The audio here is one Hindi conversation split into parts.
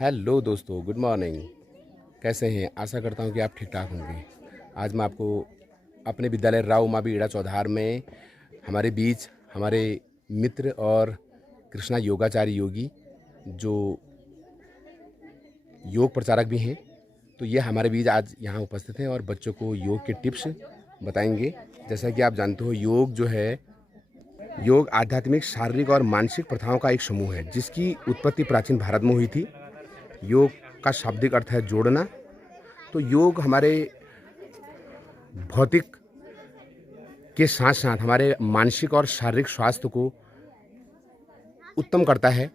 हेलो दोस्तों, गुड मॉर्निंग। कैसे हैं? आशा करता हूं कि आप ठीक ठाक होंगे। आज मैं आपको अपने विद्यालय राव उमा बीड़ा चौधार में हमारे बीच हमारे मित्र और कृष्णा योगाचार्य योगी जो योग प्रचारक भी हैं, तो ये हमारे बीच आज यहाँ उपस्थित हैं और बच्चों को योग के टिप्स बताएंगे। जैसा कि आप जानते हो, योग जो है, योग आध्यात्मिक, शारीरिक और मानसिक प्रथाओं का एक समूह है जिसकी उत्पत्ति प्राचीन भारत में हुई थी। योग का शाब्दिक अर्थ है जोड़ना। तो योग हमारे भौतिक के साथ साथ हमारे मानसिक और शारीरिक स्वास्थ्य को उत्तम करता है।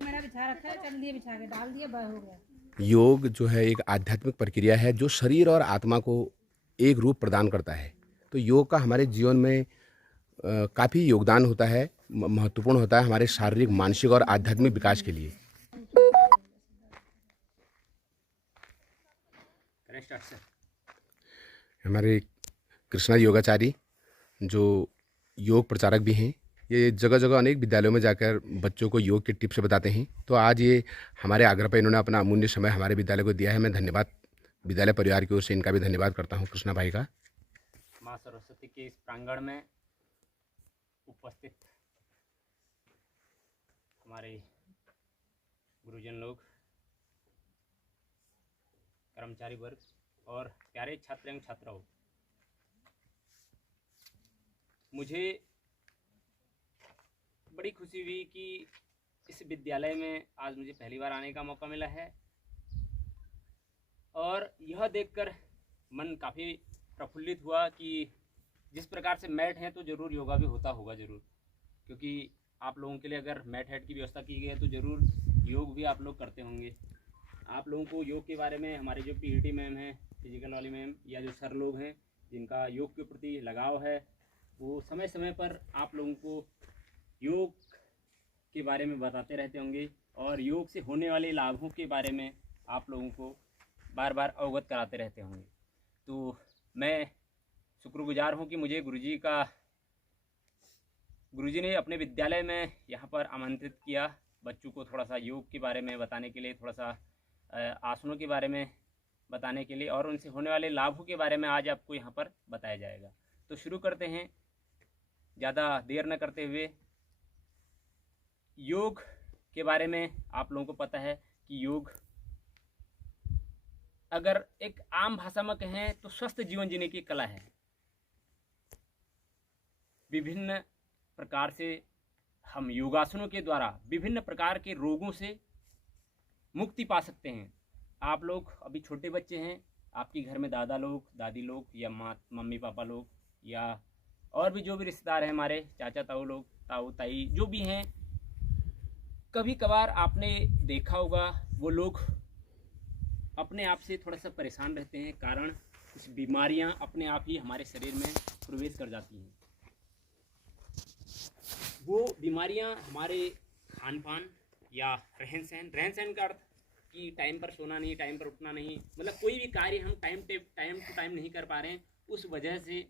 मेरा बिछा रखा है, चल दिए बिछा के डाल दिए, बस हो गया। योग जो है एक आध्यात्मिक प्रक्रिया है जो शरीर और आत्मा को एक रूप प्रदान करता है। तो योग का हमारे जीवन में काफ़ी योगदान होता है, महत्वपूर्ण होता है हमारे शारीरिक, मानसिक और आध्यात्मिक विकास के लिए। हमारे कृष्णा योगाचारी जो योग प्रचारक भी हैं, ये जगह जगह अनेक विद्यालयों में जाकर बच्चों को योग के टिप्स बताते हैं। तो आज ये हमारे आग्रह पर इन्होंने अपना अमूल्य समय हमारे विद्यालय को दिया है। मैं धन्यवाद विद्यालय परिवार की ओर से इनका भी धन्यवाद करता हूँ, कृष्णा भाई का। माँ सरस्वती के इस प्रांगण में उपस्थित हमारे गुरुजन लोग, कर्मचारी वर्ग और प्यारे छात्र एवं छात्राओं, मुझे बड़ी खुशी हुई कि इस विद्यालय में आज मुझे पहली बार आने का मौका मिला है और यह देखकर मन काफ़ी प्रफुल्लित हुआ कि जिस प्रकार से मैट हैं तो ज़रूर योगा भी होता होगा ज़रूर, क्योंकि आप लोगों के लिए अगर मैट हेड की व्यवस्था की गई है तो ज़रूर योग भी आप लोग करते होंगे। आप लोगों को योग के बारे में हमारे जो पीईटी मैम हैं, फिजिकल वाली मैम, या जो सर लोग हैं जिनका योग के प्रति लगाव है, वो समय समय पर आप लोगों को योग के बारे में बताते रहते होंगे और योग से होने वाले लाभों के बारे में आप लोगों को बार बार अवगत कराते रहते होंगे। तो मैं शुक्रगुजार हूँ कि मुझे गुरुजी ने अपने विद्यालय में यहाँ पर आमंत्रित किया, बच्चों को थोड़ा सा योग के बारे में बताने के लिए, थोड़ा सा आसनों के बारे में बताने के लिए और उनसे होने वाले लाभों के बारे में आज आपको यहाँ पर बताया जाएगा। तो शुरू करते हैं, ज़्यादा देर न करते हुए। योग के बारे में आप लोगों को पता है कि योग अगर एक आम भाषा में कहें तो स्वस्थ जीवन जीने की कला है। विभिन्न प्रकार से हम योगासनों के द्वारा विभिन्न प्रकार के रोगों से मुक्ति पा सकते हैं। आप लोग अभी छोटे बच्चे हैं, आपके घर में दादा लोग, दादी लोग या मम्मी पापा लोग या और भी जो भी रिश्तेदार हैं हमारे, चाचा ताऊ लोग, ताऊ ताई जो भी हैं, कभी कभार आपने देखा होगा वो लोग अपने आप से थोड़ा सा परेशान रहते हैं, कारण कुछ बीमारियां अपने आप ही हमारे शरीर में प्रवेश कर जाती हैं। वो बीमारियां हमारे खान पान या रहन सहन का अर्थ कि टाइम पर सोना नहीं, टाइम पर उठना नहीं, मतलब कोई भी कार्य हम टाइम टू टाइम नहीं कर पा रहे हैं, उस वजह से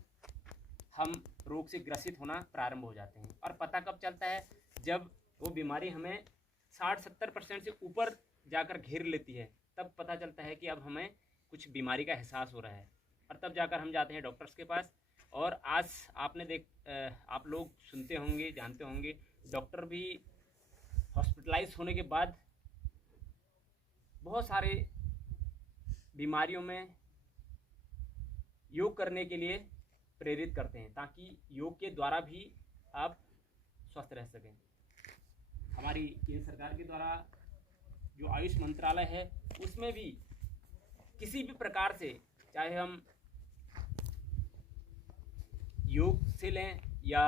हम रोग से ग्रसित होना प्रारंभ हो जाते हैं। और पता कब चलता है? जब वो बीमारी हमें 60-70% से ऊपर जाकर घेर लेती है, तब पता चलता है कि अब हमें कुछ बीमारी का एहसास हो रहा है और तब जाकर हम जाते हैं डॉक्टर्स के पास। और आज आप लोग सुनते होंगे, जानते होंगे, डॉक्टर भी हॉस्पिटलाइज होने के बाद बहुत सारे बीमारियों में योग करने के लिए प्रेरित करते हैं ताकि योग के द्वारा भी आप स्वस्थ रह सकें। हमारी केंद्र सरकार के द्वारा जो आयुष मंत्रालय है, उसमें भी किसी भी प्रकार से, चाहे हम योग से लें या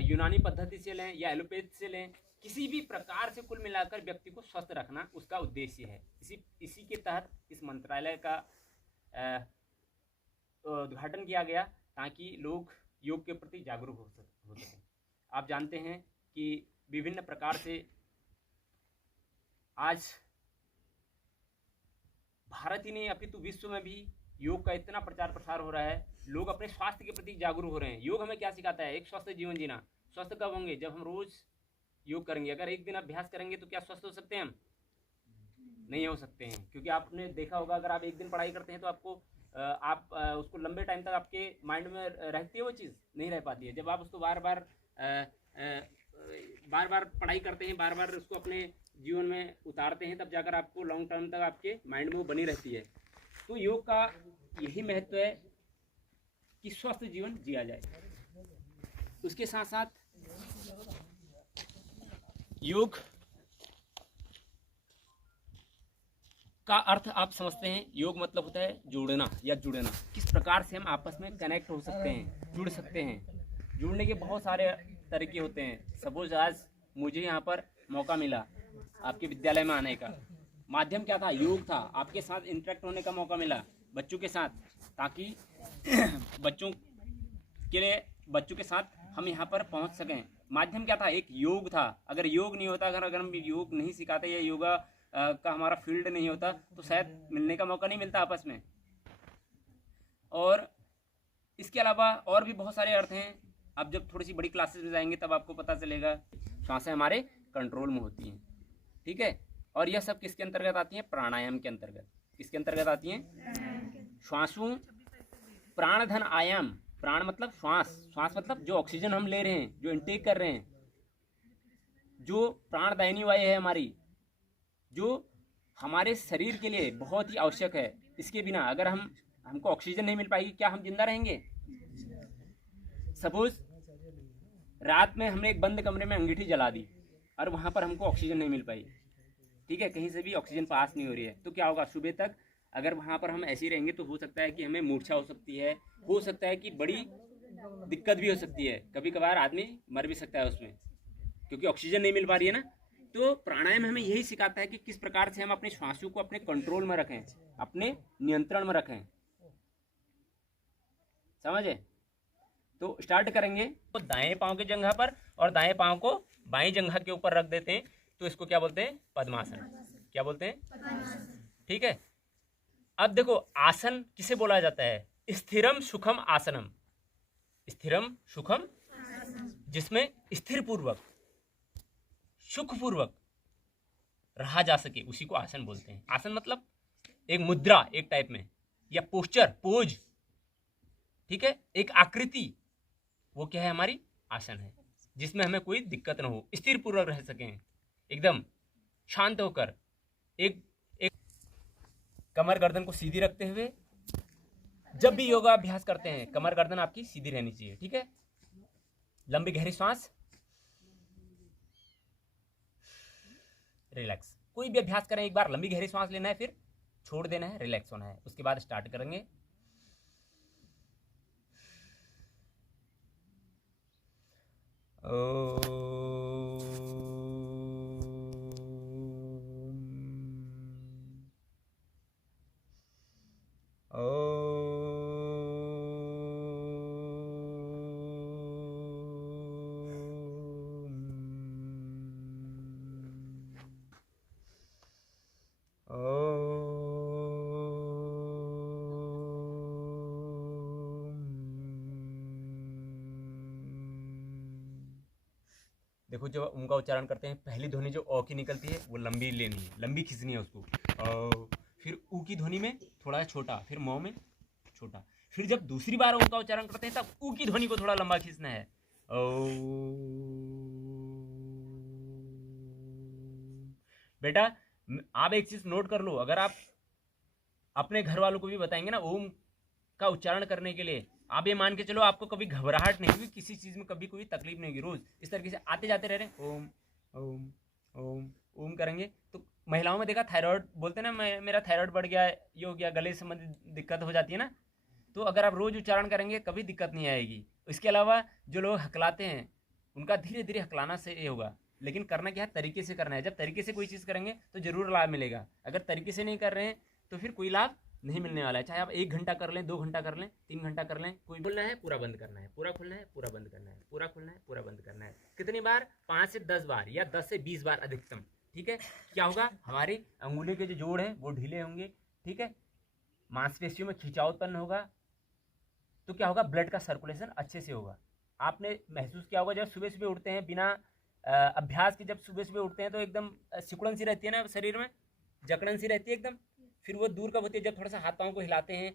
यूनानी पद्धति से लें या एलोपैथी से लें, किसी भी प्रकार से कुल मिलाकर व्यक्ति को स्वस्थ रखना उसका उद्देश्य है। इसी के तहत इस मंत्रालय का उद्घाटन किया गया ताकि लोग योग के प्रति जागरूक हो सकें। आप जानते हैं कि विभिन्न प्रकार से आज भारत ही नहीं अपितु विश्व में भी योग का इतना प्रचार प्रसार हो रहा है, लोग अपने स्वास्थ्य के प्रति जागरूक हो रहे हैं। योग हमें क्या सिखाता है? एक स्वस्थ जीवन जीना। स्वस्थ कब होंगे? जब हम रोज योग करेंगे, अगर एक दिन अभ्यास करेंगे तो क्या स्वस्थ हो सकते हैं हम? नहीं हो सकते हैं, क्योंकि आपने देखा होगा अगर आप एक दिन पढ़ाई करते हैं तो आपको उसको लंबे टाइम तक आपके माइंड में रहती है, वो चीज़ नहीं रह पाती है। जब आप उसको बार बार पढ़ाई करते हैं, बार बार उसको अपने जीवन में उतारते हैं, तब जाकर आपको लॉन्ग टर्म तक आपके माइंड में वो बनी रहती है। तो योग का यही महत्व है कि स्वस्थ जीवन जिया जाए। उसके साथ साथ योग का अर्थ आप समझते हैं, योग मतलब होता है जोड़ना या जुड़ना। किस प्रकार से हम आपस में कनेक्ट हो सकते हैं, जुड़ सकते हैं। जुड़ने के बहुत सारे तरीके होते हैं। सपोज आज मुझे यहाँ पर मौका मिला आपके विद्यालय में आने का, माध्यम क्या था? योग था। आपके साथ इंटरेक्ट होने का मौका मिला बच्चों के साथ, ताकि बच्चों के साथ हम यहाँ पर पहुँच सकें। माध्यम क्या था? एक योग था। अगर योग नहीं होता, अगर हम योग नहीं सिखाते या योगा का हमारा फील्ड नहीं होता, तो शायद मिलने का मौका नहीं मिलता आपस में। और इसके अलावा और भी बहुत सारे अर्थ हैं। आप जब थोड़ी सी बड़ी क्लासेस में जाएंगे तब आपको पता चलेगा। सांसें हमारे कंट्रोल में होती हैं, ठीक है। और यह सब किसके अंतर्गत आती हैं? प्राणायाम के अंतर्गत। किसके अंतर्गत आती हैं? श्वासों, प्राण धन आयाम। प्राण मतलब श्वास, श्वास मतलब जो ऑक्सीजन हम ले रहे हैं, जो इनटेक कर रहे हैं, जो प्राणदायिनी वायु है हमारी, जो हमारे शरीर के लिए बहुत ही आवश्यक है। इसके बिना अगर हमको ऑक्सीजन नहीं मिल पाएगी, क्या हम जिंदा रहेंगे? सपोज रात में हमने एक बंद कमरे में अंगीठी जला दी और वहाँ पर हमको ऑक्सीजन नहीं मिल पाई, ठीक है, कहीं से भी ऑक्सीजन पास नहीं हो रही है, तो क्या होगा? सुबह तक अगर वहाँ पर हम ऐसे ही रहेंगे तो हो सकता है कि हमें मूर्छा हो सकती है, हो सकता है कि बड़ी दिक्कत भी हो सकती है, कभी कभार आदमी मर भी सकता है उसमें, क्योंकि ऑक्सीजन नहीं मिल पा रही है ना। तो प्राणायाम हमें यही सिखाता है कि किस प्रकार से हम अपने श्वासों को अपने कंट्रोल में रखें, अपने नियंत्रण में रखें। समझे? तो स्टार्ट करेंगे। तो दाएं पांव की जगह पर और दाएं पांव को बाएं जगह के ऊपर रख देते हैं, तो इसको क्या बोलते हैं? पद्मासन। क्या बोलते हैं? ठीक है। अब देखो, आसन किसे बोला जाता है? स्थिरम सुखम आसनम। स्थिरम सुखम, जिसमें स्थिर पूर्वक, सुखपूर्वक रहा जा सके, उसी को आसन बोलते हैं। आसन मतलब एक मुद्रा, एक टाइप में, या पोस्चर, पोज, ठीक है, एक आकृति, वो क्या है? हमारी आसन है, जिसमें हमें कोई दिक्कत ना हो, स्थिर पूर्वक रह सकें, एकदम शांत होकर। एक कमर गर्दन को सीधी रखते हुए जब भी योगा अभ्यास करते हैं, कमर गर्दन आपकी सीधी रहनी चाहिए, ठीक है। लंबी गहरी सांस, रिलैक्स। कोई भी अभ्यास करें, एक बार लंबी गहरी सांस लेना है, फिर छोड़ देना है, रिलैक्स होना है, उसके बाद स्टार्ट करेंगे। देखो, जब उनका उच्चारण करते हैं, पहली ध्वनि जो ओ की निकलती है वो लंबी लेनी है, लंबी खींचनी है उसको। फिर ऊ की ध्वनि में थोड़ा छोटा, फिर मौ में छोटा। फिर जब दूसरी बार ऊ का उच्चारण करते हैं तब ऊ की ध्वनि को थोड़ा लंबा खींचना है। बेटा, आप एक चीज नोट कर लो, अगर आप अपने घर वालों को भी बताएंगे ना ओम का उच्चारण करने के लिए, आप ये मान के चलो आपको कभी घबराहट नहीं हुई, किसी चीज में कभी कोई तकलीफ नहीं होगी। रोज इस तरीके से आते जाते रह रहे ओम ओम ओम ओम करेंगे। तो महिलाओं में देखा, थायराइड बोलते हैं ना, मेरा थायराइड बढ़ गया, ये हो गया, गले संबंधित दिक्कत हो जाती है ना। तो अगर आप रोज उच्चारण करेंगे कभी दिक्कत नहीं आएगी। इसके अलावा जो लोग हकलाते हैं, उनका धीरे धीरे हकलाना से ये होगा, लेकिन करना क्या है? तरीके से करना है। जब तरीके से कोई चीज़ करेंगे तो जरूर लाभ मिलेगा। अगर तरीके से नहीं कर रहे हैं तो फिर कोई लाभ नहीं मिलने वाला है। चाहे आप 1 घंटा कर लें, 2 घंटा कर लें, 3 घंटा कर लें, कोई बोलना है पूरा बंद करना है, पूरा खुलना है, पूरा बंद करना है, पूरा खुलना है, पूरा बंद करना है। कितनी बार? 5 से 10 बार या 10 से 20 बार अधिकतम, ठीक है। क्या होगा? हमारी अंगुली के जो जोड़ हैं वो ढीले होंगे, ठीक है, मांसपेशियों में खिंचाव उत्पन्न होगा, तो क्या होगा? ब्लड का सर्कुलेशन अच्छे से होगा। आपने महसूस किया होगा जब सुबह सुबह उठते हैं बिना अभ्यास की जब सुबह सुबह उठते हैं तो एकदम सिकुड़न सी रहती है ना शरीर में, जकड़न सी रहती है एकदम, फिर वो दूर कब होती है जब थोड़ा सा हाथ पाँव को हिलाते हैं,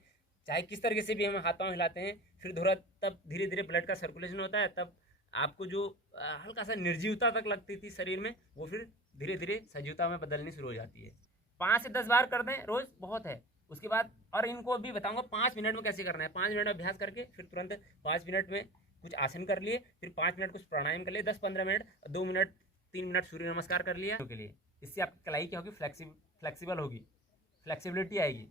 चाहे किस तरीके से भी हम हाथ पाँव हिलाते हैं, फिर थोड़ा तब धीरे धीरे ब्लड का सर्कुलेशन होता है, तब आपको जो हल्का सा निर्जीवता तक लगती थी शरीर में, वो फिर धीरे धीरे सजीवता में बदलनी शुरू हो जाती है। 5 से 10 बार कर दें रोज, बहुत है। उसके बाद और इनको भी बताऊंगा 5 मिनट में कैसे करना है। 5 मिनट अभ्यास करके फिर तुरंत 5 मिनट में कुछ आसन कर लिए, फिर 5 मिनट कुछ प्राणायाम कर लिए, 10-15 मिनट, 2 मिनट 3 मिनट सूर्य नमस्कार कर लिया के लिए। इससे आपकी कलाई क्या होगी, फ्लेक्सिबल होगी, फ्लेक्सिबिलिटी आएगी।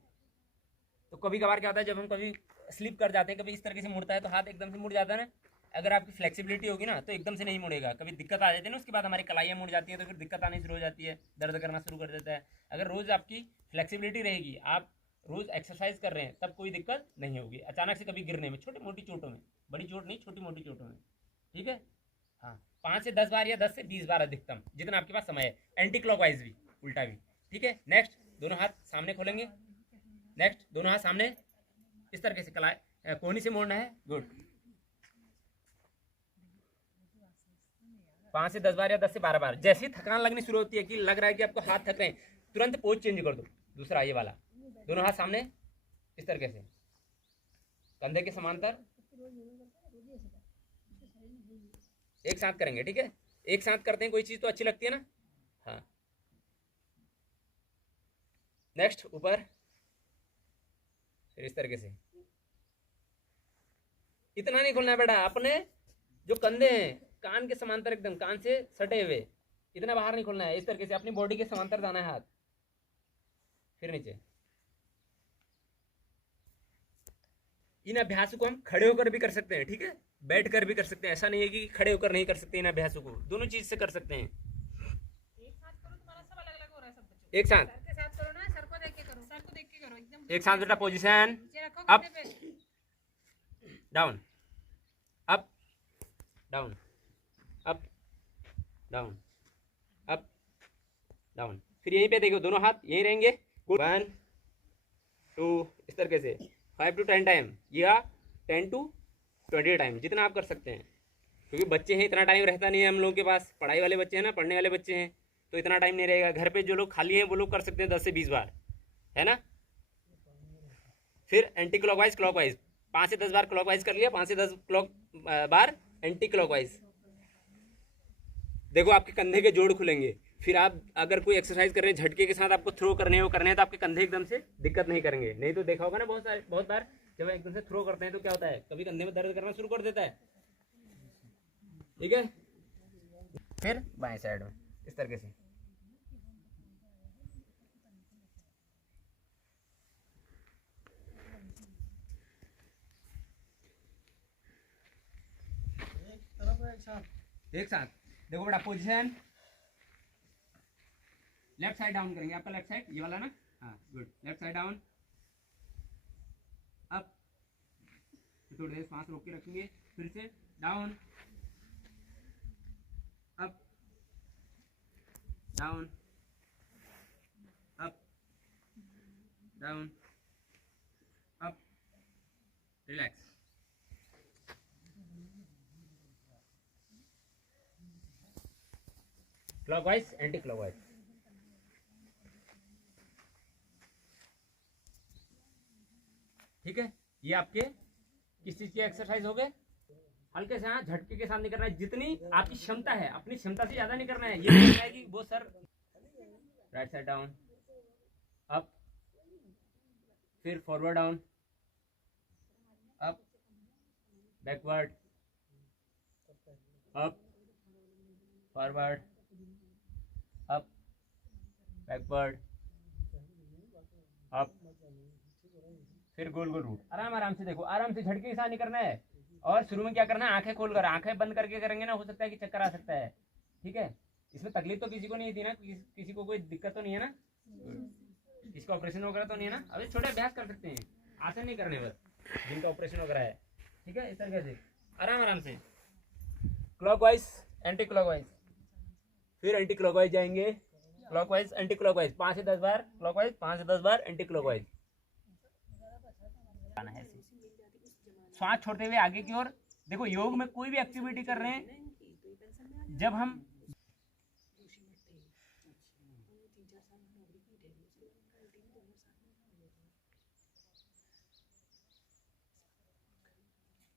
तो कभी कभार क्या होता है जब हम कभी स्लिप कर जाते हैं, कभी इस तरीके से मुड़ता है तो हाथ एकदम से मुड़ जाता है ना, अगर आपकी फ्लेक्सिबिलिटी होगी ना तो एकदम से नहीं मुड़ेगा, कभी दिक्कत आ जाती है ना, उसके बाद हमारी कलाइयाँ मुड़ जाती है तो फिर दिक्कत आनी शुरू हो जाती है, दर्द करना शुरू कर देता है। अगर रोज़ आपकी फ्लेक्सिबिलिटी रहेगी, आप रोज़ एक्सरसाइज कर रहे हैं, तब कोई दिक्कत नहीं होगी अचानक से कभी गिरने में, छोटी मोटी चोटों में, बड़ी चोट नहीं, छोटी मोटी चोटों में, ठीक है। हाँ, 5 से 10 बार या 10 से 20 बार अधिकतम, जितना आपके पास समय है। एंटी क्लॉकवाइज भी, उल्टा भी, ठीक है। नेक्स्ट, दोनों हाथ सामने खोलेंगे, नेक्स्ट दोनों हाथ सामने इस तरीके से कोहनी से मोड़ना है, गुड। 5 से 10 बार या 10 से 12 बार। जैसे ही थकान लगनी शुरू होती है कि लग रहा है कि आपको हाथ थक रहे हैं, तुरंत पोज चेंज कर दो, दूसरा ये वाला, दोनों हाथ सामने इस तरीके से कंधे के समांतर, एक साथ करेंगे, ठीक है। एक साथ करते हैं कोई चीज तो अच्छी लगती है ना, हाँ। नेक्स्ट, ऊपर, फिर इस तरीके से। इतना नहीं खोलना है बेटा, अपने जो कंधे हैं कान के समांतर, एकदम कान से सटे हुए, इतना बाहर नहीं खोलना है, इस तरीके से अपनी बॉडी के समांतर जाना है हाथ, फिर नीचे। इन अभ्यासों को हम खड़े होकर भी कर सकते हैं, ठीक है, बैठ कर भी कर सकते हैं, ऐसा नहीं है कि खड़े होकर नहीं कर सकते। इन अभ्यासों को दोनों चीज से कर सकते हैं। एक साथ करो, तुम्हारा सब अलग अलग हो रहा है सब बच्चों। एक साथ, सर के साथ करो ना, सर को देख के करो, सर को देख के करो, एकदम एक साथ बेटा। पोजीशन, नीचे रखो, अप, कंधे पे, down, up, down, up, down, up, down. फिर यहीं पे देखो, दोनों हाथ यहीं रहेंगे। 1 2 इस तरीके से 5 to 10 टाइम या 10 to 20 टाइम, जितना आप कर सकते हैं, क्योंकि बच्चे हैं, इतना टाइम रहता नहीं है हम लोगों के पास, पढ़ाई वाले बच्चे हैं ना, पढ़ने वाले बच्चे हैं, तो इतना टाइम नहीं रहेगा। घर पे जो लोग खाली हैं वो लोग कर सकते हैं 10 से 20 बार, है ना। फिर एंटी क्लॉकवाइज, क्लॉकवाइज, 5 से 10 बार क्लॉकवाइज कर लिया, 5 से 10 बार एंटी क्लॉकवाइज। देखो आपके कंधे के जोड़ खुलेंगे। फिर आप अगर कोई एक्सरसाइज कर रहे हैं, झटके के साथ आपको थ्रो करने हैं, वो करने हैं, तो आपके कंधे एकदम से दिक्कत नहीं करेंगे। नहीं तो देखा होगा ना बहुत बार जब एकदम से थ्रो करते हैं तो क्या होता है, कभी कंधे में दर्द करना शुरू कर देता है, ठीक है। फिर बाएं साइड में इस तरीके से, एक साथ देखो बेटा। पोजीशन, लेफ्ट साइड डाउन करेंगे, आपका लेफ्ट साइड ये वाला ना, हाँ good. Left side down, up, थोड़ी देर सांस रोक के रखेंगे, फिर से down, up, down, up, down, up, relax. Clockwise, anti clockwise, ठीक है। ये आपके किस चीज की एक्सरसाइज हो गए, हल्के से, हाँ, झटके के साथ नहीं करना है, जितनी आपकी क्षमता है, अपनी क्षमता से ज्यादा नहीं करना है। ये नहीं करना है कि वो sir, right side down, up, फिर forward down, up, backward, up, forward, up, backward, up, फिर गोल गोल रूट। आराम आराम से देखो, आराम से, झटके के साथ नहीं करना है। और शुरू में क्या करना है, आंखें खोलकर, आंखें बंद करके करेंगे ना, हो सकता है कि चक्कर आ सकता है, ठीक है। इसमें तकलीफ तो किसी को नहीं थी ना, किसी को कोई दिक्कत तो नहीं है ना, इसका ऑपरेशन वगैरह तो नहीं है ना। अभी छोटे अभ्यास कर सकते हैं, आसन नहीं करने बस, जिनका ऑपरेशन वगैरह है, ठीक है। इस तरीके से आराम आराम से, क्लॉकवाइज, एंटी क्लॉकवाइज, फिर एंटी क्लॉकवाइज जाएंगे, क्लॉकवाइज, एंटी क्लॉकवाइज, 5 से 10 बार क्लॉकवाइज, 5 से 10 बार एंटी क्लॉकवाइज। श्वास छोड़ते हुए आगे की ओर। देखो योग में कोई भी एक्टिविटी कर रहे हैं, जब हम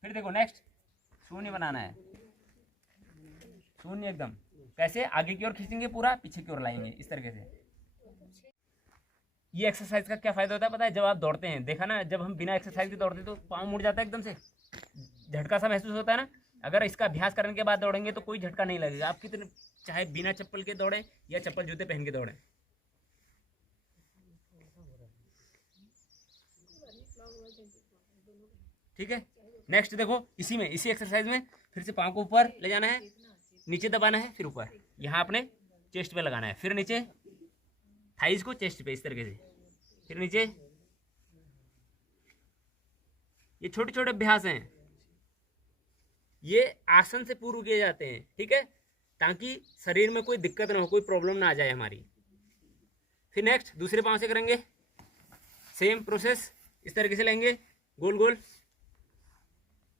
फिर देखो नेक्स्ट शून्य बनाना है, शून्य एकदम। कैसे? आगे की ओर खींचेंगे पूरा, पीछे की ओर लाएंगे इस तरीके से। ये एक्सरसाइज का क्या फायदा होता है पता है? जब आप दौड़ते हैं, देखा ना, जब हम बिना एक्सरसाइज के दौड़ते तो पाँव मुड़ जाता है एकदम से, झटका सा महसूस होता है ना। अगर इसका अभ्यास करने के बाद दौड़ेंगे तो कोई झटका नहीं लगेगा, आप कितने चाहे बिना चप्पल के दौड़े या चप्पल जूते पहन के दौड़े। ठीक है, नेक्स्ट देखो, इसी में, इसी एक्सरसाइज में फिर से पाँव को ऊपर ले जाना है, नीचे दबाना है, फिर ऊपर, यहाँ अपने चेस्ट पे लगाना है, फिर नीचे थाइज को चेस्ट पे इस तरीके से, फिर नीचे। ये छोटे छोटे अभ्यास हैं, ये आसन से पूर्व किए जाते हैं, ठीक है, ताकि शरीर में कोई दिक्कत ना हो, कोई प्रॉब्लम ना आ जाए हमारी। फिर नेक्स्ट दूसरे पाँव से करेंगे, सेम प्रोसेस, इस तरीके से लेंगे गोल गोल।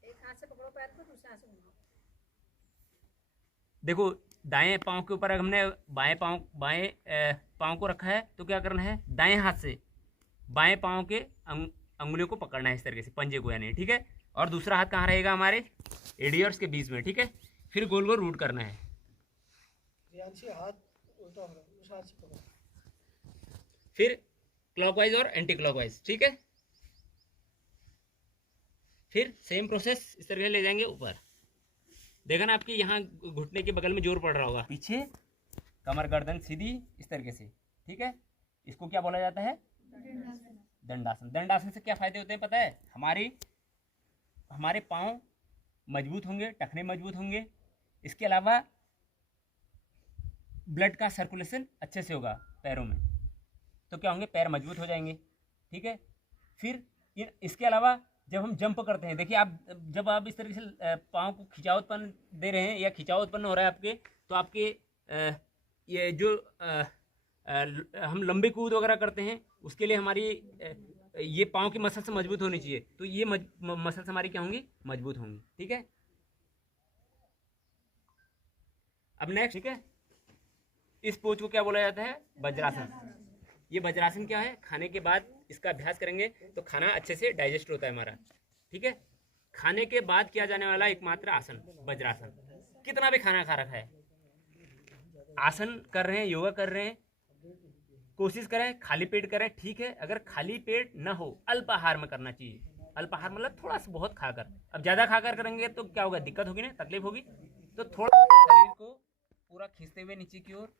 एक हाथ से पकड़ो पैर को, दूसरे हाथ से घुमाओ। देखो दाएं पाँव के ऊपर हमने बाएं पाँव को रखा है, तो क्या करना है, दाएं हाथ से बाएं पाँव के अंगुलियों को पकड़ना है इस तरीके से, पंजे को यानी, ठीक है। और दूसरा हाथ कहाँ रहेगा, हमारे एडियर्स के बीच में, ठीक है। फिर गोल गोल रूट करना है। हाथ उल्टा हो रहा है, उस हाथ से पकड़ो। फिर क्लॉकवाइज और एंटी क्लॉकवाइज, ठीक है। फिर सेम प्रोसेस इस तरीके से ले जाएंगे ऊपर। देखा ना, आपके यहाँ घुटने के बगल में जोर पड़ रहा होगा, पीछे कमर गर्दन सीधी इस तरीके से, ठीक है। इसको क्या बोला जाता है, दंडासन। दंडासन से क्या फायदे होते हैं पता है? हमारे पाँव मजबूत होंगे, टखने मजबूत होंगे, इसके अलावा ब्लड का सर्कुलेशन अच्छे से होगा पैरों में, तो क्या होंगे, पैर मजबूत हो जाएंगे, ठीक है। फिर इसके अलावा जब हम जंप करते हैं, देखिए आप जब आप इस तरीके से पाँव को खिंचाव उत्पन्न दे रहे हैं या खिंचाव उत्पन्न हो रहा है आपके, तो आपके ये जो हम लंबे कूद वगैरह करते हैं, उसके लिए हमारी ये पाँव की मसल्स मजबूत होनी चाहिए, तो ये मसल्स हमारी क्या होंगी, मजबूत होंगी, ठीक है। अब नेक्स्ट, ठीक है, इस पोज को क्या बोला जाता है, वज्रासन। ये वज्रासन क्या है, खाने के बाद इसका अभ्यास करेंगे तो खाना अच्छे से डाइजेस्ट होता है हमारा, ठीक है। खाने के बाद किया जाने वाला एकमात्र आसन वज्रासन। कितना भी खाना खा रखा है, आसन कर रहे हैं, योगा कर रहे हैं, कोशिश करें खाली पेट करें, ठीक है। अगर खाली पेट ना हो, अल्पाहार में करना चाहिए। अल्पाहार मतलब थोड़ा सा बहुत खाकर। अब ज़्यादा खाकर करेंगे तो क्या होगा, दिक्कत होगी ना, तकलीफ होगी। तो थोड़ा शरीर को पूरा खींचते हुए नीचे की ओर,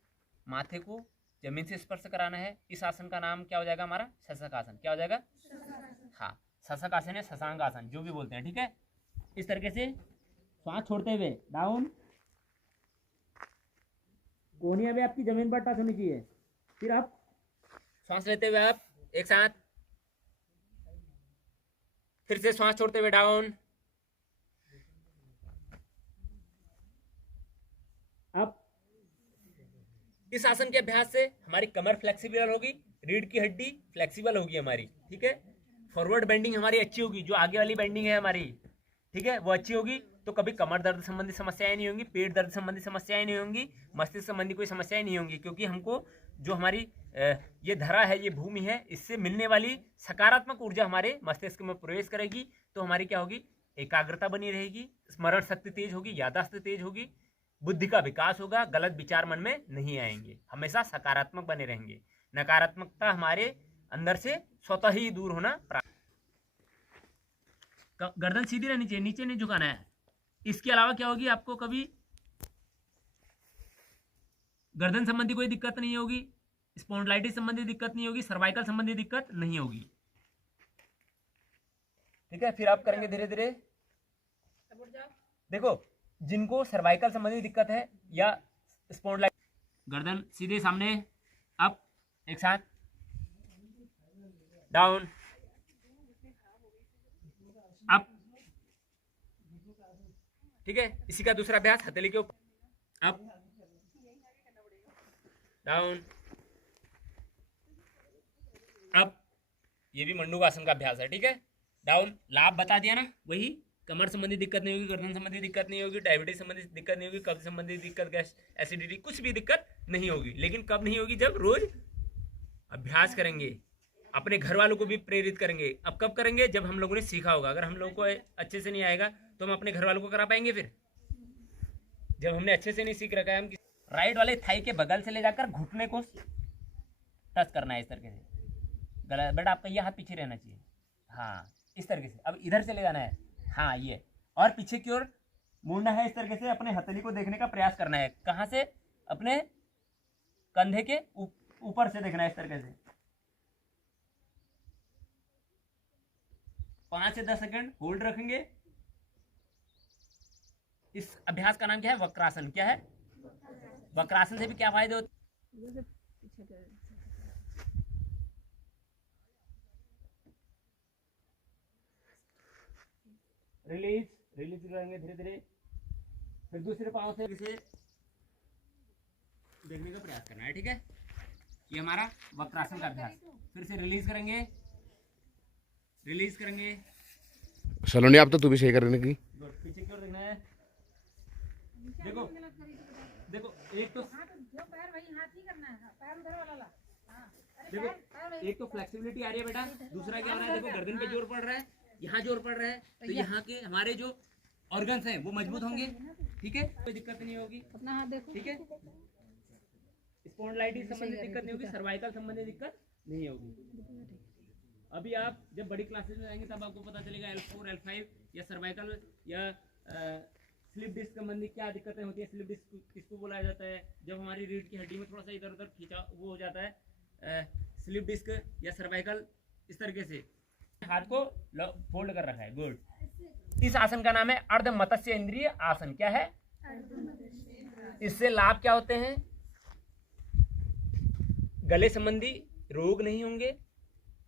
माथे को जमीन से स्पर्श कराना है। इस आसन का नाम क्या हो जाएगा हमारा, शशक आसन। क्या हो जाएगा, हाँ, शशक आसन है, शशांक आसन, जो भी बोलते हैं, ठीक है। इस तरीके से श्वास छोड़ते हुए डाउन, कोहनियां भी आपकी जमीन पर टच होनी चाहिए। फिर आप श्वास लेते हुए आप एक साथ, फिर से श्वास छोड़ते हुए डाउन, अब इस आसन के अभ्यास से हमारी कमर फ्लेक्सिबल होगी, रीढ़ की हड्डी फ्लेक्सिबल होगी हमारी, ठीक है। फॉरवर्ड बेंडिंग हमारी अच्छी होगी, जो आगे वाली बेंडिंग है हमारी, ठीक है, वो अच्छी होगी, तो कभी कमर दर्द संबंधी समस्याएं नहीं होंगी, पेट दर्द संबंधी समस्याएं नहीं होंगी, मस्तिष्क संबंधी कोई समस्याएं नहीं होंगी, क्योंकि हमको जो हमारी ये धरा है, ये भूमि है, इससे मिलने वाली सकारात्मक ऊर्जा हमारे मस्तिष्क में प्रवेश करेगी, तो हमारी क्या होगी, एकाग्रता बनी रहेगी, स्मरण शक्ति तेज होगी, याददाश्त तेज होगी, बुद्धि का विकास होगा, गलत विचार मन में नहीं आएंगे, हमेशा सकारात्मक बने रहेंगे, नकारात्मकता हमारे अंदर से स्वतः ही दूर होना प्राप्त। गर्दन सीधी रहनी चाहिए, नीचे नहीं झुकाना है। इसके अलावा क्या होगी, आपको कभी गर्दन संबंधी कोई दिक्कत नहीं होगी, स्पॉन्डिलाइटिस संबंधी दिक्कत नहीं होगी, सर्वाइकल संबंधी दिक्कत नहीं होगी, ठीक है। फिर आप करेंगे धीरे धीरे। देखो, जिनको सर्वाइकल संबंधी दिक्कत है या स्पॉन्डिलाइटिस, गर्दन सीधे सामने, अप, एक साथ, डाउन, अप, ठीक है। इसी का दूसरा अभ्यास, हथेली के ऊपर, अप, डाउन, अप, ये भी मंडूकासन का अभ्यास है, ठीक है। डाउन, लाभ बता दिया ना, वही, कमर संबंधी दिक्कत नहीं होगी, गर्दन संबंधी दिक्कत नहीं होगी, डायबिटीज संबंधी दिक्कत नहीं होगी, कब्ज संबंधी दिक्कत, गैस एसिडिटी, कुछ भी दिक्कत नहीं होगी। लेकिन कब नहीं होगी, जब रोज अभ्यास करेंगे, अपने घर वालों को भी प्रेरित करेंगे। अब कब करेंगे? जब हम लोगों ने सीखा होगा। अगर हम लोगों को अच्छे से नहीं आएगा तो हम अपने घर वालों को करा पाएंगे? फिर जब हमने अच्छे से नहीं सीख रखा है, हम राइट वाले थाई के बगल से ले जाकर घुटने को टच करना है इस तरीके से। गलत बेटा, आपका ये हाथ पीछे रहना चाहिए। हाँ, इस तरीके से। अब इधर से ले जाना है, हाँ ये, और पीछे की ओर मुड़ना है इस तरीके से। अपने हथेली को देखने का प्रयास करना है। कहाँ से? अपने कंधे के ऊपर से देखना है इस तरीके से। 5 से 10 सेकंड होल्ड रखेंगे। इस अभ्यास का नाम क्या है? वक्रासन। क्या है? वक्रासन से भी क्या फायदे होते? रिलीज करेंगे धीरे धीरे। फिर दूसरे पांव से इसे देखने का प्रयास करना है। ठीक है, ये हमारा वक्रासन का अभ्यास। फिर से रिलीज करेंगे। सलोनी, आप तो तू भी सही करने की। पीछे की ओर देखना है। देखो एक तो जो पैर वही हाथ ही करना है, पैर उधर वाला ला। हाँ, अरे देखो पैर एक तो फ्लेक्सिबिलिटी आ रही है बेटा, दूसरा क्या हो रहा है? देखो गर्दन पे जोर पड़ रहा है, यहाँ जोर पड़ रहा है, तो यहाँ के हमारे जो ऑर्गन्स हैं वो मजबूत होंगे। ठीक है, कोई दिक्कत नहीं होगी। अपना हाथ देखो। ठीक है, स्पॉन्डिलाइटिस संबंधी दिक्कत नहीं होगी, सर्वाइकल संबंधी दिक्कत नहीं होगी। अभी आप जब बड़ी क्लासेस में जाएंगे तब आपको पता चलेगा L4, L5 या सर्वाइकल या स्लिप डिस्क संबंधी क्या दिक्कतें होती है। स्लिप डिस्क किसको बोला जाता है? जब हमारी रीढ़ की हड्डी में थोड़ा सा इधर उधर खींचा वो हो जाता है। स्लिप डिस्क या सर्वाइकल, इस तरीके से हाथ को फोल्ड कर रखा है। गुड। इस आसन का नाम है अर्ध मत्स्य इंद्रिय आसन। क्या है? इससे लाभ क्या होते हैं? गले संबंधी रोग नहीं होंगे,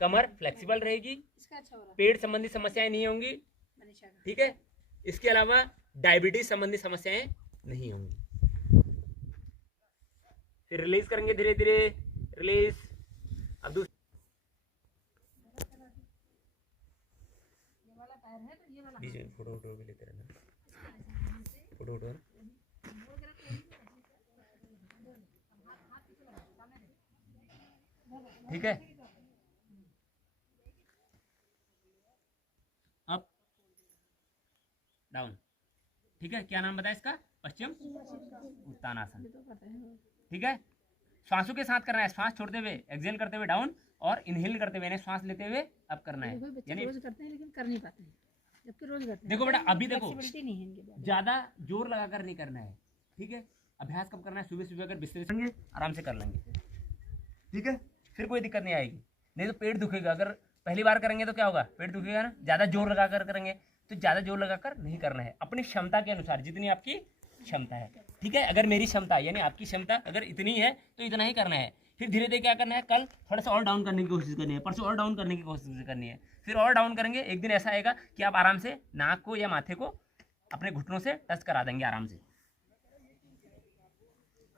कमर फ्लेक्सिबल रहेगी, इसका अच्छा हो रहा पेट संबंधी समस्याएं नहीं होंगी। मनीषा का। ठीक है, इसके अलावा डायबिटीज संबंधी समस्याएं नहीं होंगी। फिर रिलीज करेंगे धीरे धीरे। रिलीज। अब दूसरा ये वाला पैर है तो ये वाला बीच में फोटो भी लेते रहना। फोटो ठीक है। Up down. ठीक है, क्या नाम बताया इसका? पश्चिम उत्तानासन। ठीक है, श्वासों के साथ करना है। श्वास छोड़ते हुए, एक्सहेल करते हुए डाउन, और इनहेल करते हुए, श्वास लेते हुए अप करना है। यानी रोज करते हैं लेकिन कर नहीं पाते हैं, जबकि रोज करते हैं। देखो बेटा, अभी देखो फ्लेक्सिबिलिटी नहीं है इनके। ज्यादा जोर लगाकर नहीं करना है। ठीक है, अभ्यास कब करना है? सुबह सुबह। अगर बिस्तर से आराम से कर लेंगे, ठीक है, फिर कोई दिक्कत नहीं आएगी। नहीं तो पेट दुखेगा। अगर पहली बार करेंगे तो क्या होगा? पेट दुखेगा ना। ज़्यादा जोर लगाकर करेंगे तो ज़्यादा जोर लगाकर नहीं करना है। अपनी क्षमता के अनुसार, जितनी आपकी क्षमता है। ठीक है, अगर मेरी क्षमता यानी आपकी क्षमता अगर इतनी है तो इतना ही करना है। फिर धीरे धीरे क्या करना है? कल थोड़ा सा और डाउन करने की कोशिश करनी है, परसों और डाउन करने की कोशिश करनी है, फिर और डाउन करेंगे। एक दिन ऐसा आएगा कि आप आराम से नाक को या माथे को अपने घुटनों से टच करा देंगे आराम से।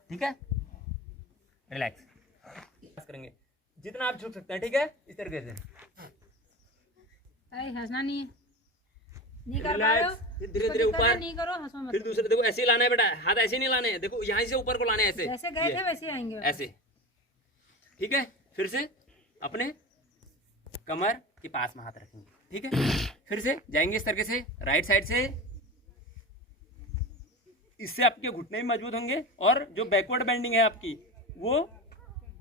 ठीक है, रिलैक्स करेंगे जितना आप झुक सकते हैं। ठीक है, इस तरीके से हंसना नहीं है, नहीं कर पा रहे हो, फिर धीरे धीरे ऊपर, नहीं करो, हंसो मत। फिर दूसरे देखो ऐसे ही लाना है बेटा, हाथ ऐसे नहीं लाने हैं। देखो यहाँ से ऊपर को लाने हैं, ऐसे जैसे गए थे वैसे आएंगे ऐसे। ठीक है, फिर से अपने कमर के पास में हाथ रखेंगे। ठीक है, फिर से जाएंगे इस तरीके से राइट साइड से। इससे आपके घुटने भी मजबूत होंगे और जो बैकवर्ड बेंडिंग है आपकी वो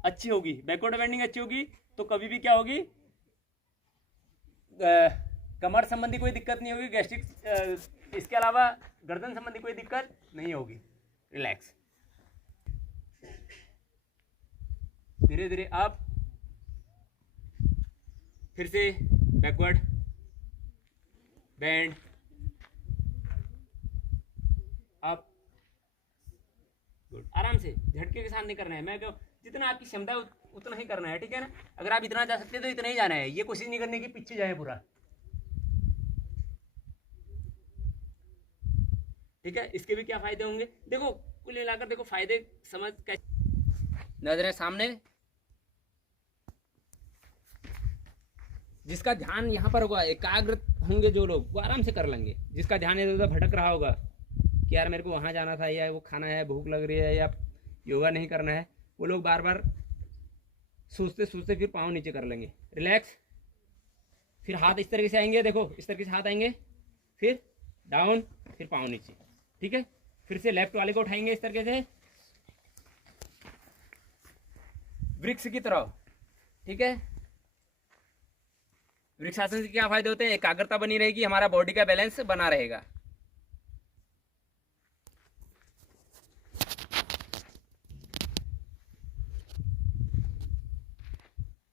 अच्छी होगी। बैकवर्ड बेंडिंग अच्छी होगी तो कभी भी क्या होगी? कमर संबंधी कोई दिक्कत नहीं होगी, गैस्ट्रिक, इसके अलावा गर्दन संबंधी कोई दिक्कत नहीं होगी। रिलैक्स। धीरे धीरे अप, फिर से बैकवर्ड बैंड, अप। गुड। आराम से, झटके के साथ नहीं करना है। मैं क्यों, जितना आपकी क्षमता है उतना ही करना है। ठीक है ना? अगर आप इतना जा सकते हैं तो इतना ही जाना है। ये कोशिश नहीं करने की पीछे जाए पूरा। ठीक है, इसके भी क्या फायदे होंगे? देखो कुल मिलाकर देखो फायदे समझ कैसे। नजरें सामने, जिसका ध्यान यहाँ पर होगा, एकाग्र होंगे जो लोग, वो आराम से कर लेंगे। जिसका ध्यान इधर उधर भटक रहा होगा कि यार मेरे को वहाँ जाना था, या वो खाना है, भूख लग रही है, या योगा नहीं करना है, वो लोग बार बार सूझते सूझते फिर पाँव नीचे कर लेंगे, रिलैक्स। फिर हाथ इस तरीके से आएंगे, देखो इस तरीके से हाथ आएंगे, फिर डाउन, फिर पाँव नीचे, ठीक है। फिर से लेफ्ट वाले को उठाएंगे इस तरीके से वृक्ष की तरह, ठीक है। वृक्षासन से क्या फायदे होते हैं? एकाग्रता बनी रहेगी, हमारा बॉडी का बैलेंस बना रहेगा।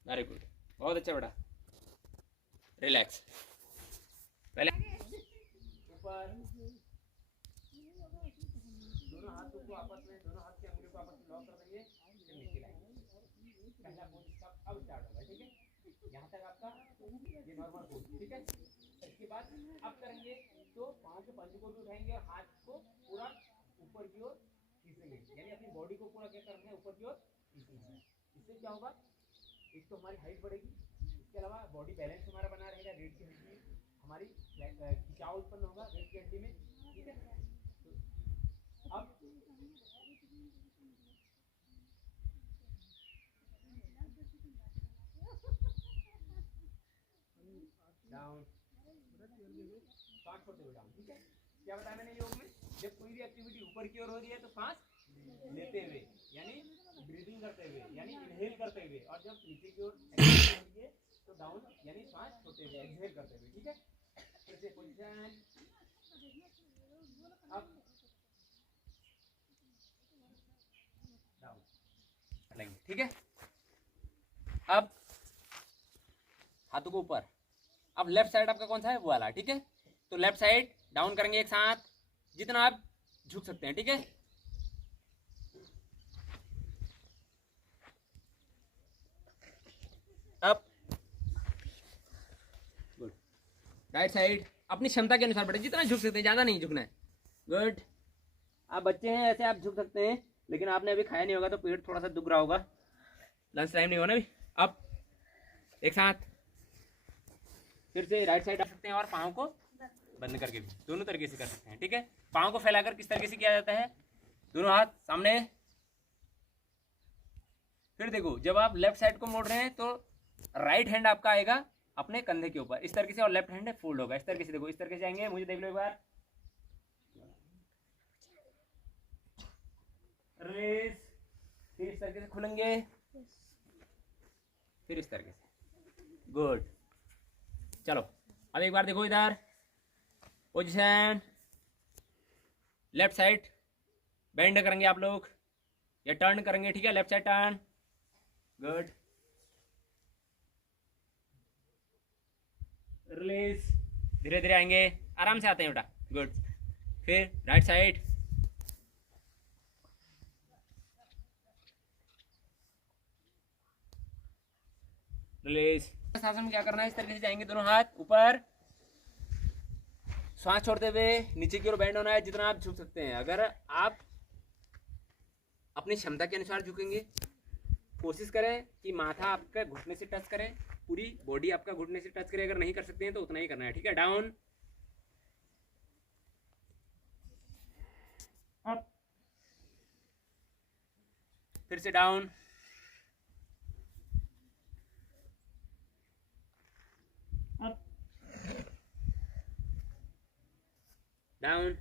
वेरी गुड, बहुत अच्छा बेटा। रिलैक्स, पहले ऊपर, दोनों हाथों को आपस में, दोनों हाथ की अंगुलियों को आपस में लॉक कर देंगे, फिर नीचे लाएंगे। पहला पोज अब स्टार्ट होगा, ठीक है। यहाँ तक आपका ये नॉर्मल पोज, ठीक है। इसके बाद अब करेंगे तो पाँव के पंजे को भी उठाएंगे और हाथ को पूरा ऊपर की ओर खींचेंगे, यानी अपनी बॉडी को पूरा क्या करना है, ऊपर की ओर खींचना है। इससे क्या होगा, एक तो हमारी हाइट बढ़ेगी, इसके अलावा बॉडी बैलेंस हमारा बना रहेगा, रीढ़ की हड्डी में हमारी खिंचाव उत्पन्न होगा रीढ़ की हड्डी में, ठीक है। तो अब डाउन, सांस छोड़ते हुए डाउन, ठीक है। क्या बताया मैंने योग में, जब कोई भी एक्टिविटी ऊपर की ओर हो रही है तो सांस लेते हुए, यानी ब्रीदिंग करते हुए, यानी इनहेल करते हुए, और जब नीचे की ओर एक्टिविटी हो रही है तो डाउन, यानी सांस छोड़ते हुए, एक्सहेल करते हुए, ठीक है। फिर से पोजीशन, अप डाउन लेंगे, ठीक है। अब हाथों को ऊपर। अब लेफ्ट साइड आपका कौन सा है, वो वाला, ठीक है। तो लेफ्ट साइड डाउन करेंगे एक साथ, जितना आप झुक सकते हैं, ठीक है। अब गुड, राइट साइड अपनी क्षमता के अनुसार बेटा जितना झुक सकते हैं, ज़्यादा नहीं झुकना है। गुड, आप बच्चे हैं ऐसे आप झुक सकते हैं, लेकिन आपने अभी खाया नहीं होगा तो पेट थोड़ा सा दुख रहा होगा, लंच टाइम नहीं होना अभी। अब एक साथ फिर से राइट साइड आ सकते हैं और पाँव को बंद करके भी दोनों तरीके से कर सकते हैं, ठीक है। पाँव को फैलाकर किस तरीके से किया जाता है, दोनों हाथ सामने। फिर देखो जब आप लेफ्ट साइड को मोड़ रहे हैं तो राइट हैंड आपका आएगा अपने कंधे के ऊपर इस तरीके से, और लेफ्ट हैंड फोल्ड होगा इस तरीके से। देखो इस तरीके से आएंगे, मुझे देख लो एक बार, रिलीज, फिर इस तरीके से खुलेंगे, फिर इस तरीके से। गुड, चलो अब एक बार देखो इधर, पोजीशन, लेफ्ट साइड बेंड करेंगे आप लोग या टर्न करेंगे, ठीक है। Left side turn, good, release, धीरे धीरे आएंगे, आराम से आते हैं बेटा, गुड। फिर राइट साइड, रिलीज। आसन में क्या करना है, इस तरीके से जाएंगे, दोनों हाथ ऊपर, सांस छोड़ते हुए नीचे की ओर बैंड होना है, जितना आप झुक सकते हैं। अगर आप अपनी क्षमता के अनुसार झुकेंगे, कोशिश करें कि माथा आपका घुटने से टच करे, पूरी बॉडी आपका घुटने से टच करे। अगर नहीं कर सकते हैं तो उतना ही करना है, ठीक है। डाउन, अप, फिर से डाउन, अप, डाउन,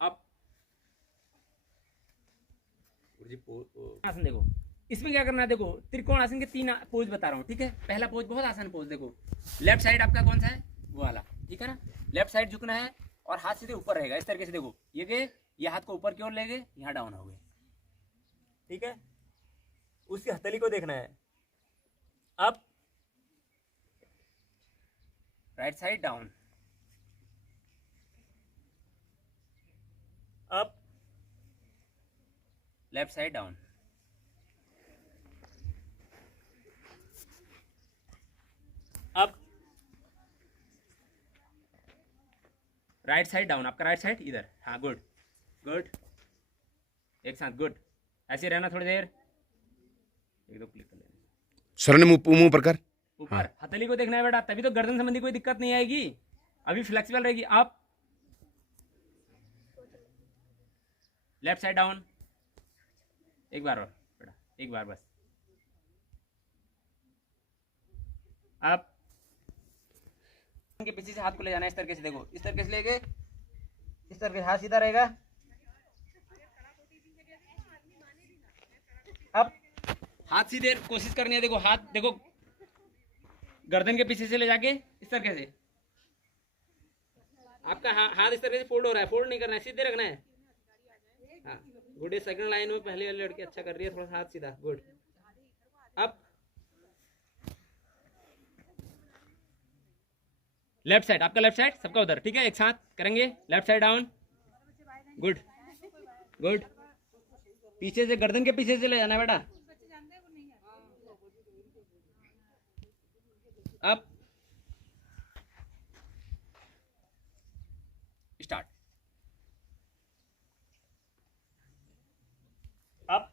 अप। आसन देखो, इसमें क्या करना है, देखो त्रिकोण आसन के 3 पोज बता रहा हूँ, ठीक है। पहला पोज बहुत आसान पोज, देखो लेफ्ट साइड आपका कौन सा है, वो वाला, ठीक है ना। लेफ्ट साइड झुकना है और हाथ सीधे ऊपर रहेगा इस तरीके से। देखो ये गए, ये हाथ को ऊपर की ओर ले गए, यहाँ डाउन हो गए, ठीक है। उसकी हथेली को देखना है। Up, right side down, up, left side down, up, right side down. आपका राइट साइड इधर, हाँ गुड गुड, एक साथ, गुड। ऐसे रहना थोड़ी देर, एक दो क्लिक कर लेना। सर ने मुंह पर कर, ऊपर हथेली को देखना है बेटा, तभी तो गर्दन संबंधी कोई दिक्कत नहीं आएगी, अभी फ्लेक्सिबल रहेगी। आप लेफ्ट साइड डाउन, एक बार और बेटा, एक बार बस। अप, के पीछे से हाथ को ले जाना है इस तरीके से, देखो इस तरीके से लेके, इस तरीके से हाथ सीधा रहेगा। अब हाथ सीधे कोशिश करनी है, देखो हाथ, देखो गर्दन के पीछे से ले जाके इस तरीके से, आपका हाथ इस तरीके से फोल्ड हो रहा है, फोल्ड नहीं करना है, सीधे रखना है। हाँ गुड, सेकंड लाइन में पहले वाली लड़की अच्छा कर रही है, थोड़ा सा हाथ सीधा, गुड। अब लेफ्ट साइड, आपका लेफ्ट साइड, सबका उधर, ठीक है, एक साथ करेंगे। Left side down, good good. पीछे से, गर्दन के पीछे से ले जाना है बेटा। अब स्टार्ट। अब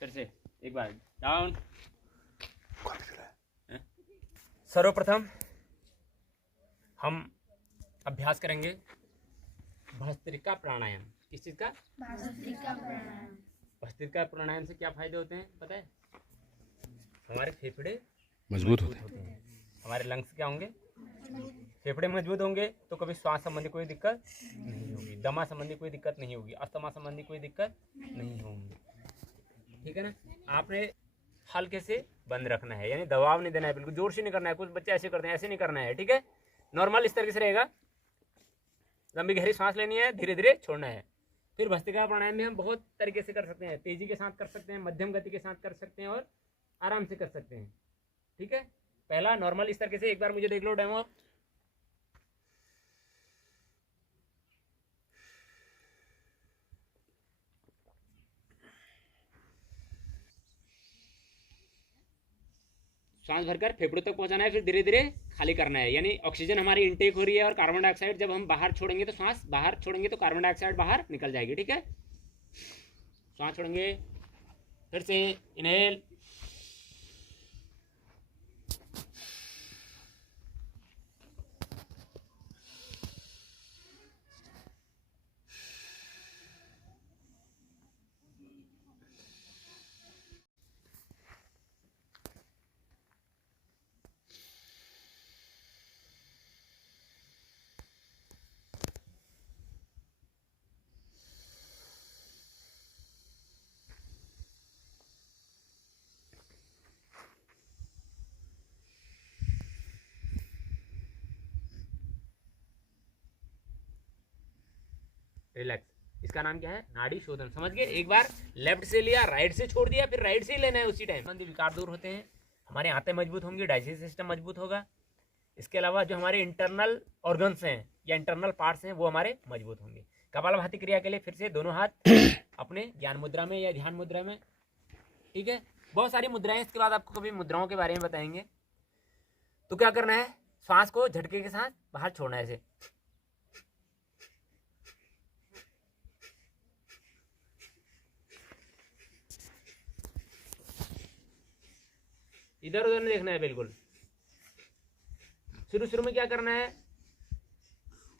फिर से एक बार डाउन। सर्वप्रथम हम अभ्यास करेंगे भस्त्रिका प्राणायाम। किस चीज का? भस्त्रिका प्राणायाम से क्या फायदे होते हैं पता है? हमारे फेफड़े मजबूत होते हैं, हमारे लंग्स क्या होंगे? फेफड़े मजबूत होंगे तो कभी श्वास संबंधी कोई दिक्कत नहीं होगी, दमा संबंधी कोई दिक्कत नहीं होगी, अस्थमा संबंधी कोई दिक्कत नहीं होगी, ठीक है ना। आपने हल्के से बंद रखना है, यानी दबाव नहीं देना है, बिल्कुल जोर से नहीं करना है। कुछ बच्चे ऐसे करते हैं, ऐसे नहीं करना है, ठीक है। नॉर्मल इस तरीके से रहेगा, लंबी गहरी सांस लेनी है, धीरे धीरे छोड़ना है। फिर भस्त्रिका प्राणायाम में हम बहुत तरीके से कर सकते हैं, तेजी के साथ कर सकते हैं, मध्यम गति के साथ कर सकते हैं और आराम से कर सकते हैं, ठीक है। पहला नॉर्मल इस तरीके से, एक बार मुझे देख लो डेमो। सांस भरकर फेफड़ों तक पहुंचाना है, फिर धीरे धीरे खाली करना है, यानी ऑक्सीजन हमारी इनटेक हो रही है और कार्बन डाइऑक्साइड जब हम बाहर छोड़ेंगे तो सांस बाहर छोड़ेंगे तो कार्बन डाइऑक्साइड बाहर निकल जाएगी, ठीक है। सांस छोड़ेंगे, फिर से इनहेल, रिलैक्स। इसका नाम क्या है? नाड़ी शोधन, समझ गए। एक बार लेफ्ट से लिया, राइट से छोड़ दिया, फिर राइट से ही लेना है उसी टाइम। संबंधी विकार दूर होते हैं, हमारे आंतें मजबूत होंगी, डाइजेस्टिव सिस्टम मजबूत होगा। इसके अलावा जो हमारे इंटरनल ऑर्गन्स हैं या इंटरनल पार्ट्स हैं वो हमारे मजबूत होंगे। कपालभाति क्रिया के लिए फिर से दोनों हाथ अपने ज्ञान मुद्रा में या ध्यान मुद्रा में, ठीक है। बहुत सारी मुद्राएं, इसके बाद आपको कभी मुद्राओं के बारे में बताएंगे। तो क्या करना है? श्वास को झटके के साथ बाहर छोड़ना है, ऐसे इधर उधर नहीं देखना है बिल्कुल। शुरू में क्या करना है?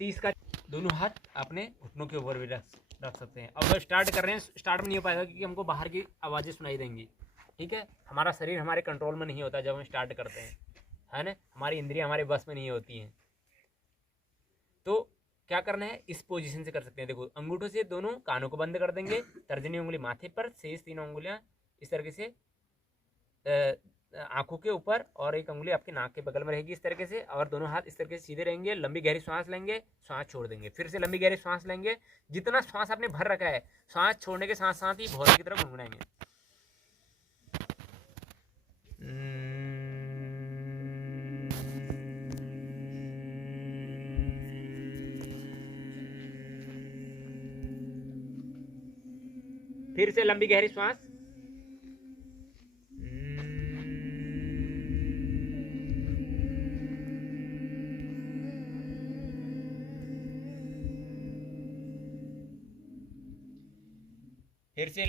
30 का दोनों हाथ अपने घुटनों के ऊपर भी रख सकते हैं। अब स्टार्ट कर रहे हैं, स्टार्ट में नहीं हो पाएगा क्योंकि हमको बाहर की आवाज़ें सुनाई देंगी, ठीक है। हमारा शरीर हमारे कंट्रोल में नहीं होता जब हम स्टार्ट करते हैं, है ना। हमारी इंद्रियां हमारे बस में नहीं होती हैं। तो क्या करना है? इस पोजीशन से कर सकते हैं। देखो अंगूठों से दोनों कानों को बंद कर देंगे, तर्जनी उंगली माथे पर, शेष तीनों उंगलियां इस तरीके से आंखों के ऊपर और एक उंगली आपके नाक के बगल में रहेगी इस तरीके से, और दोनों हाथ इस तरीके से सीधे रहेंगे। लंबी गहरी सांस लेंगे, सांस छोड़ देंगे, फिर से लंबी गहरी सांस लेंगे। जितना सांस आपने भर रखा है, सांस छोड़ने के साथ साथ ही भौरे की तरफ गुनगुनाएंगे। फिर से लंबी गहरी सांस, फिर से